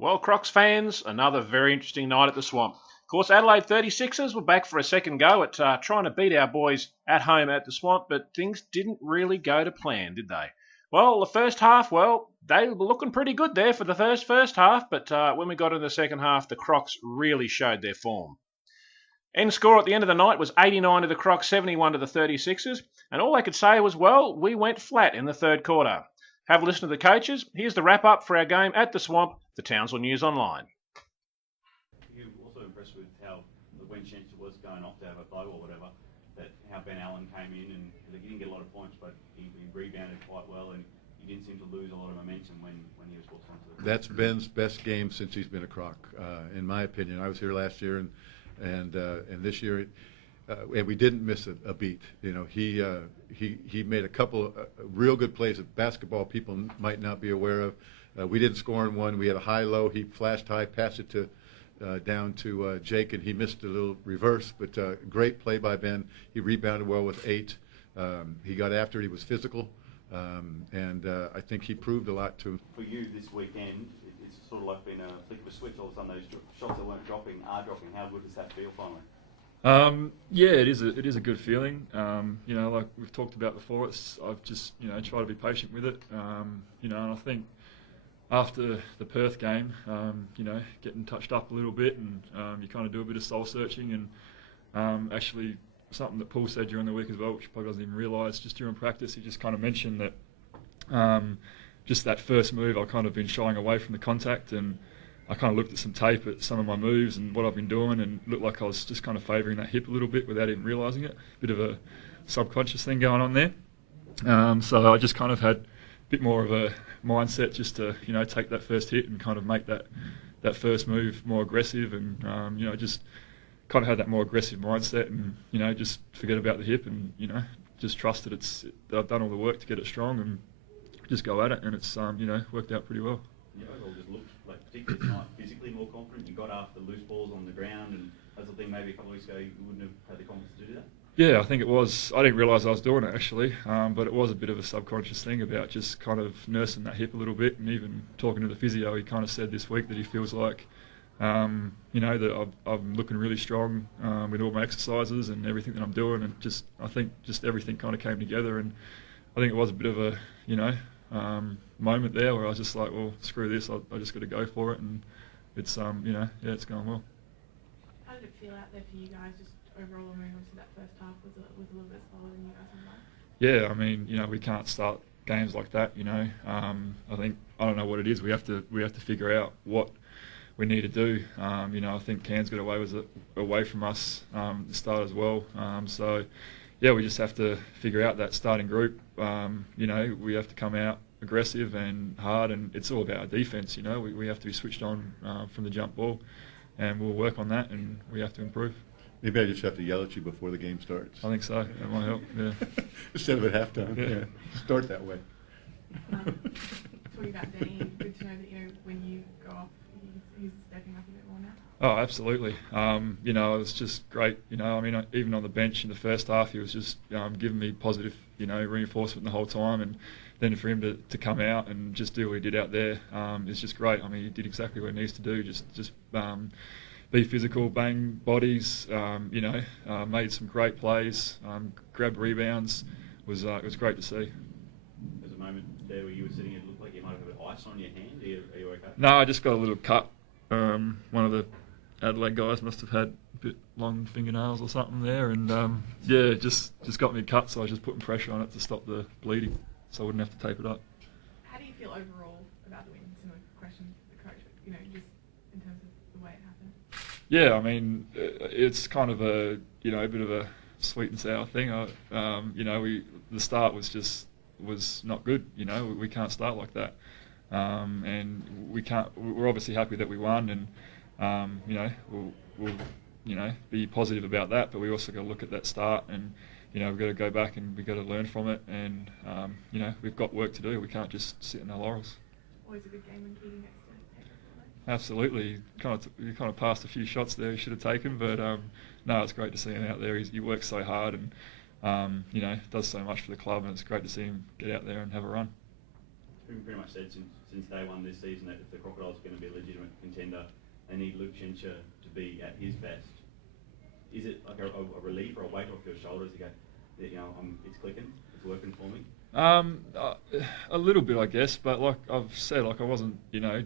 Well, Crocs fans, another very interesting night at the Swamp. Of course, Adelaide 36ers were back for a second go at trying to beat our boys at home at the Swamp, but things didn't really go to plan, did they? Well, the first half, they were looking pretty good there for the first half, but when we got into the second half, the Crocs really showed their form. End score at the end of the night was 89 to the Crocs, 71 to the 36ers, and all they could say was, well, we went flat in the third quarter. Have a listen to the coaches. Here's the wrap-up for our game at the Swamp, the Townsville News Online. You also impressed with how when Shenster was going off to have a blow or whatever, that how Ben Allen came in and he didn't get a lot of points, but he rebounded quite well and he didn't seem to lose a lot of momentum when he was forced onto it. That's Ben's best game since he's been a Croc, in my opinion. I was here last year and this year, and we didn't miss a beat. You know, he made a couple of real good plays that basketball people might not be aware of. We didn't score in one. We had a high-low. He flashed high, passed it to down to Jake, and he missed a little reverse. But great play by Ben. He rebounded well with 8. He got after it. He was physical, and I think he proved a lot to him. For you this weekend, it's sort of like been a flick of a switch. All of a sudden, those shots that weren't dropping are dropping. How good does that feel finally? Yeah, it is a good feeling. You know, like we've talked about before, I've just tried to be patient with it. And I think after the Perth game, getting touched up a little bit, and you kind of do a bit of soul searching, and actually something that Paul said during the week as well, which probably doesn't even realise, just during practice, he just kind of mentioned that just that first move, I kind of been shying away from the contact, and I kind of looked at some tape at some of my moves and what I've been doing, and looked like I was just kind of favouring that hip a little bit without even realising it. Bit of a subconscious thing going on there. So I just kind of had a bit more of a mindset just to take that first hit and kind of make that first move more aggressive, and just kind of had that more aggressive mindset, and just forget about the hip, and just trust that I've done all the work to get it strong and just go at it, and it's worked out pretty well. You overall just looked like, particularly tonight, physically more confident. You got after loose balls on the ground, and that's the thing. Maybe a couple of weeks ago you wouldn't have had the confidence to do that. Yeah, I think it was. I didn't realise I was doing it actually, but it was a bit of a subconscious thing about just kind of nursing that hip a little bit, and even talking to the physio, he kind of said this week that he feels like, that I'm looking really strong with all my exercises and everything that I'm doing, and I think everything kind of came together, and I think it was a bit of a moment there where I was just like, well, screw this, I just got to go for it, and it's it's going well. How did it feel out there for you guys? Just overall, I mean, obviously that first half was a little bit slower than you guys would like. Yeah, I mean, we can't start games like that. I think I don't know what it is. We have to figure out what we need to do. I think Cairns got away from us at the start as well. So yeah, we just have to figure out that starting group. We have to come out aggressive and hard, and it's all about our defence. We have to be switched on from the jump ball, and we'll work on that, and we have to improve. Maybe I just have to yell at you before the game starts. I think so. That might help. Yeah. Instead of at halftime. Yeah. Start that way. Talking about Danny, good to know that when you go off, he's stepping up a bit more now. Oh, absolutely. It was just great. Even on the bench in the first half, he was just giving me positive, reinforcement the whole time, and then for him to come out and just do what he did out there, it's just great. I mean, he did exactly what he needs to do. Just be physical, bang bodies. Made some great plays, grabbed rebounds. It was great to see. There's a moment there where you were sitting, it looked like you might have a bit of ice on your hand. Are you okay? No, I just got a little cut. One of the Adelaide guys must have had a bit long fingernails or something there, and just got me cut, so I was just putting pressure on it to stop the bleeding, so I wouldn't have to tape it up. How do you feel overall about the win? Similar question to the coach, but, just in terms of the way it happened. Yeah, I mean, it's kind of a bit of a sweet and sour thing. The start was not good. We can't start like that, and we can't. We're obviously happy that we won, and we'll be positive about that. But we also got to look at that start, and we've got to go back and we've got to learn from it, and we've got work to do. We can't just sit in our laurels. Always a good game when Keating gets to take it. Absolutely, you kind of passed a few shots there he should have taken, but no, it's great to see him out there. He works so hard, and does so much for the club, and it's great to see him get out there and have a run. been pretty much said since day one this season that if the Crocodiles are going to be a legitimate contender, they need Luke Shencher to be at his best. Is it like a relief or a weight off your shoulders to go, it's clicking, it's working for me? A little bit, I guess, but like I've said, like I wasn't,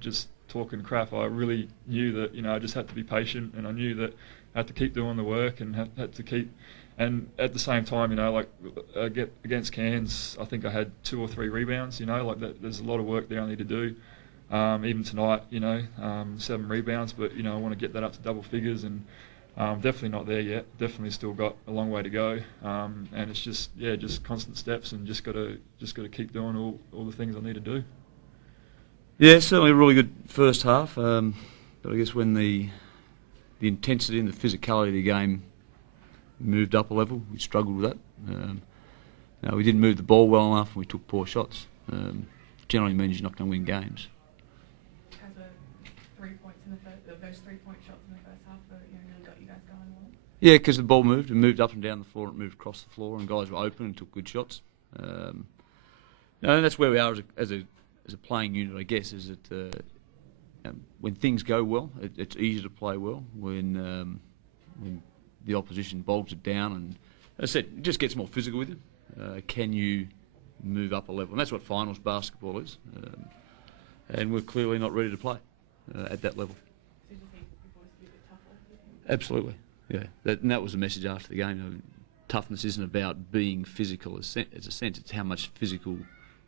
just talking crap. I really knew that, I just had to be patient, and I knew that I had to keep doing the work and had to keep. And at the same time, against Cairns, I think I had 2 or 3 rebounds. There's a lot of work there I need to do. Even tonight, 7 rebounds, but I want to get that up to double figures, and definitely not there yet. Definitely still got a long way to go. And it's just constant steps, and just got to keep doing all the things I need to do. Yeah, certainly a really good first half. But I guess when the intensity and the physicality of the game moved up a level, we struggled with that. We didn't move the ball well enough, and we took poor shots. Generally means you're not going to win games. As a 3 points in those 3-point shots in the first half, really got you guys going well. Yeah, because the ball moved. It moved up and down the floor, and it moved across the floor, and guys were open and took good shots. And that's where we are as a playing unit, I guess, is that when things go well, it's easy to play well. When the opposition bogs it down, and as I said, it just gets more physical with you. Can you move up a level? And that's what finals basketball is. And we're clearly not ready to play at that level. So you just need your boys to be a bit tougher? Absolutely, yeah. And that was the message after the game. Toughness isn't about being physical as a sense. It's how much physical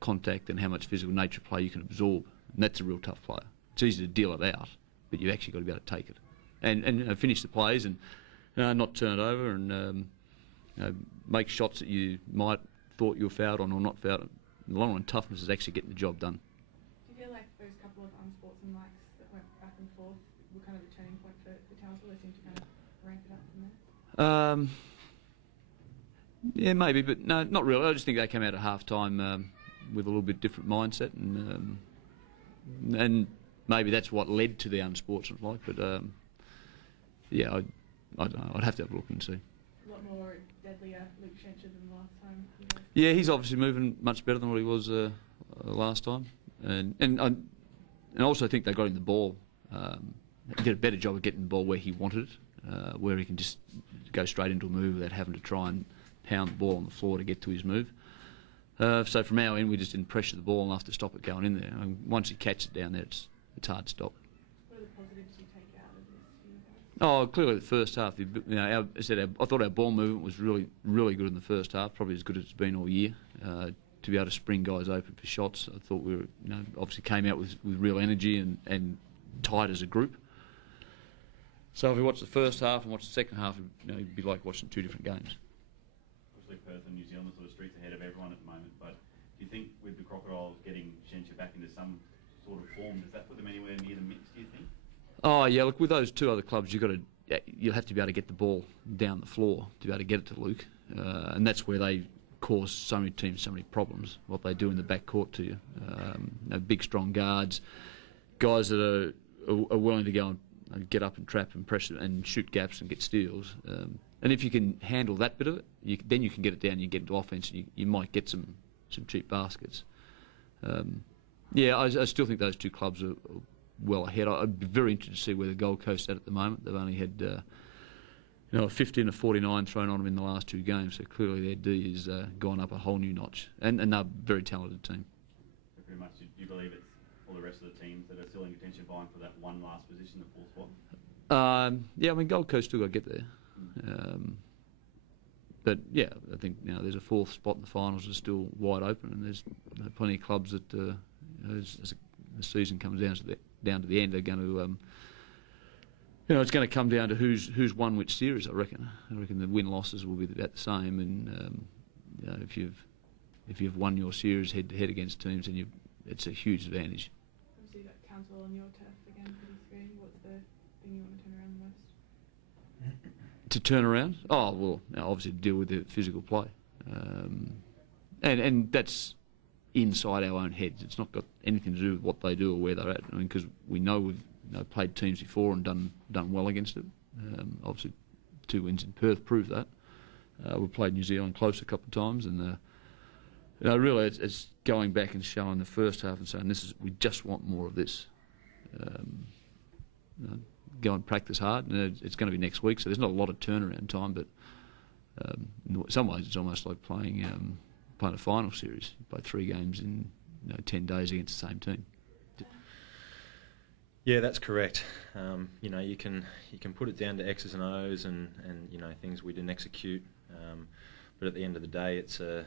contact and how much physical nature play you can absorb. And that's a real tough player. It's easy to deal it out, but you've actually got to be able to take it and finish the plays and not turn it over and make shots that you might thought you were fouled on or not fouled. In the long run, toughness is actually getting the job done. Do you feel like those couple of unsportsmanlikes that went back and forth were kind of a turning point for Townsville? They seem to kind of rank it up from there? Yeah, maybe, but no, not really. I just think they came out at half-time with a little bit different mindset, and maybe that's what led to the unsportsmanlike. But yeah, I don't know. I'd have to have a look and see. A lot more deadlier Luke Shencher than last time. Yeah, he's obviously moving much better than what he was last time, and I also think they got him the ball. He did a better job of getting the ball where he wanted it, where he can just go straight into a move without having to try and pound the ball on the floor to get to his move. So from our end, we just didn't pressure the ball enough to stop it going in there. And once he catches it down there, it's hard to stop. What are the positives you take out of this for you guys? Oh, clearly the first half. I thought our ball movement was really, really good in the first half. Probably as good as it's been all year. To be able to spring guys open for shots, I thought we were, obviously came out with real energy and tight as a group. So if we watch the first half and watch the second half, it'd be like watching 2 different games. Obviously Perth and New Zealand are sort of streets ahead of everyone at the moment, but do you think with the Crocodiles getting Shencher back into some sort of form, does that put them anywhere near the mix, do you think? Oh yeah, look, with those 2 other clubs, you'll have to be able to get the ball down the floor to be able to get it to Luke, and that's where they cause so many teams so many problems, what they do in the back court to you. Big strong guards, guys that are willing to go and get up and trap and press and shoot gaps and get steals. And if you can handle that bit of it, then you can get it down and you get into offence and you might get some cheap baskets. I still think those 2 clubs are well ahead. I'd be very interested to see where the Gold Coast are at the moment. They've only had a 50 and a 49 thrown on them in the last 2 games, so clearly their D has gone up a whole new notch. And they're a very talented team. So pretty much, do you believe it's all the rest of the teams that are still in contention vying for that one last position, the 4th spot? Gold Coast still got to get there. But yeah, I think there's a 4th spot in the finals is still wide open, and there's plenty of clubs that as the season comes down to the end, they're going to it's going to come down to who's won which series. I reckon the win losses will be about the same, and if you've won your series head to head against teams, then it's a huge advantage. Obviously, you got Townsville on your turf again pretty soon. What's the thing you want to turn around the most? To turn around? Oh, well, obviously to deal with the physical play. And that's inside our own heads. It's not got anything to do with what they do or where they're at. Because we know we've played teams before and done well against it. Obviously, 2 wins in Perth prove that. We've played New Zealand close a couple of times, and really, it's going back and showing the first half and saying we just want more of this. Go and practice hard, and it's going to be next week, so there's not a lot of turnaround time. But in some ways, it's almost like playing a final series. You play 3 games in 10 days against the same team. Yeah, that's correct. You can put it down to X's and O's and things we didn't execute. But at the end of the day, it's a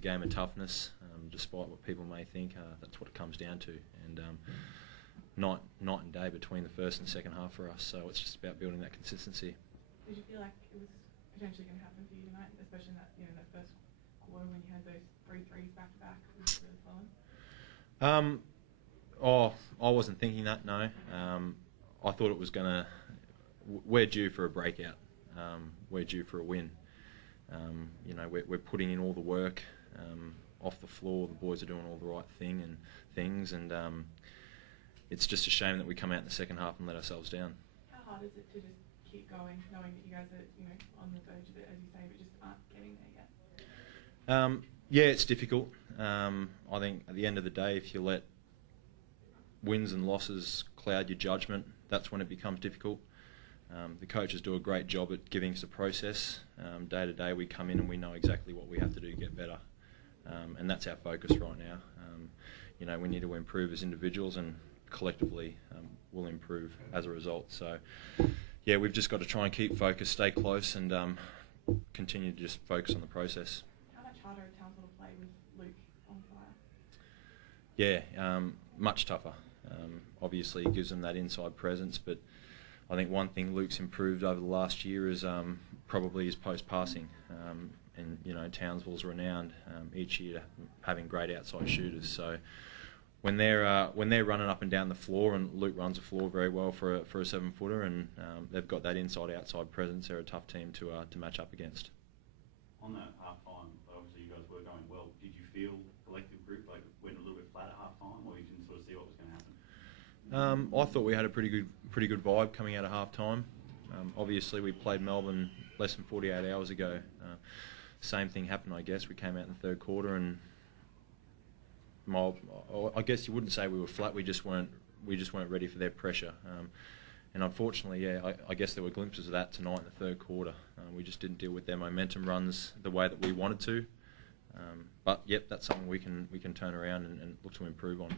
game of toughness. Despite what people may think, that's what it comes down to. And night and day between the first and second half for us. So it's just about building that consistency. Did you feel like it was potentially going to happen for you tonight, especially in that first quarter when you had those 3 threes back to back? Was it really flowing? I wasn't thinking that. No, I thought it was gonna. We're due for a breakout. We're due for a win. We're putting in all the work off the floor. The boys are doing all the right things, and it's just a shame that we come out in the second half and let ourselves down. How hard is it to just keep going, knowing that you guys are on the verge of it, as you say, but just aren't getting there yet? Yeah, it's difficult. I think at the end of the day, if you let wins and losses cloud your judgment, that's when it becomes difficult. The coaches do a great job at giving us a process. Day to day we come in and we know exactly what we have to do to get better. And that's our focus right now. We need to improve as individuals, and collectively we'll improve as a result. So yeah, we've just got to try and keep focused, stay close, and continue to just focus on the process. How much harder is Townsville to play with Luke on fire? Yeah, much tougher. Obviously, it gives them that inside presence, but I think one thing Luke's improved over the last year is probably his post-passing. And Townsville's renowned each year having great outside shooters. So when they're running up and down the floor, and Luke runs the floor very well for a 7-footer, and they've got that inside-outside presence, they're a tough team to match up against. On that half-time, obviously you guys were going well. Did you feel collective group like went a little bit flat at half-time, or you didn't sort of see what was going to happen? I thought we had a pretty good vibe coming out of half-time. Obviously, we played Melbourne less than 48 hours ago. Same thing happened, I guess. We came out in the third quarter, and I guess you wouldn't say we were flat. We just weren't ready for their pressure. And unfortunately, yeah, I guess there were glimpses of that tonight in the third quarter. We just didn't deal with their momentum runs the way that we wanted to. But yep, that's something we can turn around and look to improve on.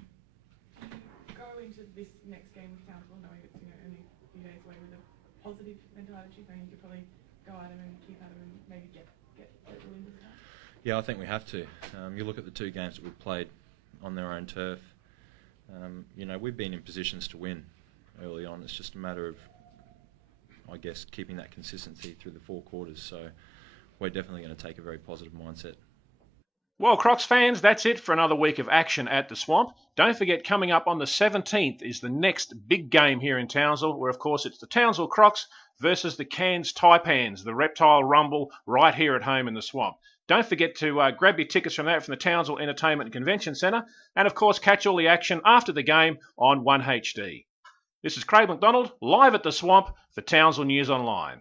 Go into this next game with Townsville knowing it's only a few days away with a positive mental attitude, knowing you could probably go at them and keep at them and maybe get the win this time? Yeah, I think we have to. You look at the 2 games that we've played on their own turf. We've been in positions to win early on. It's just a matter of, I guess, keeping that consistency through the 4 quarters. So we're definitely going to take a very positive mindset. Well, Crocs fans, that's it for another week of action at the Swamp. Don't forget, coming up on the 17th is the next big game here in Townsville, where, of course, it's the Townsville Crocs versus the Cairns Taipans, the Reptile Rumble, right here at home in the Swamp. Don't forget to grab your tickets from the Townsville Entertainment and Convention Centre, and, of course, catch all the action after the game on 1HD. This is Craig McDonald, live at the Swamp for Townsville News Online.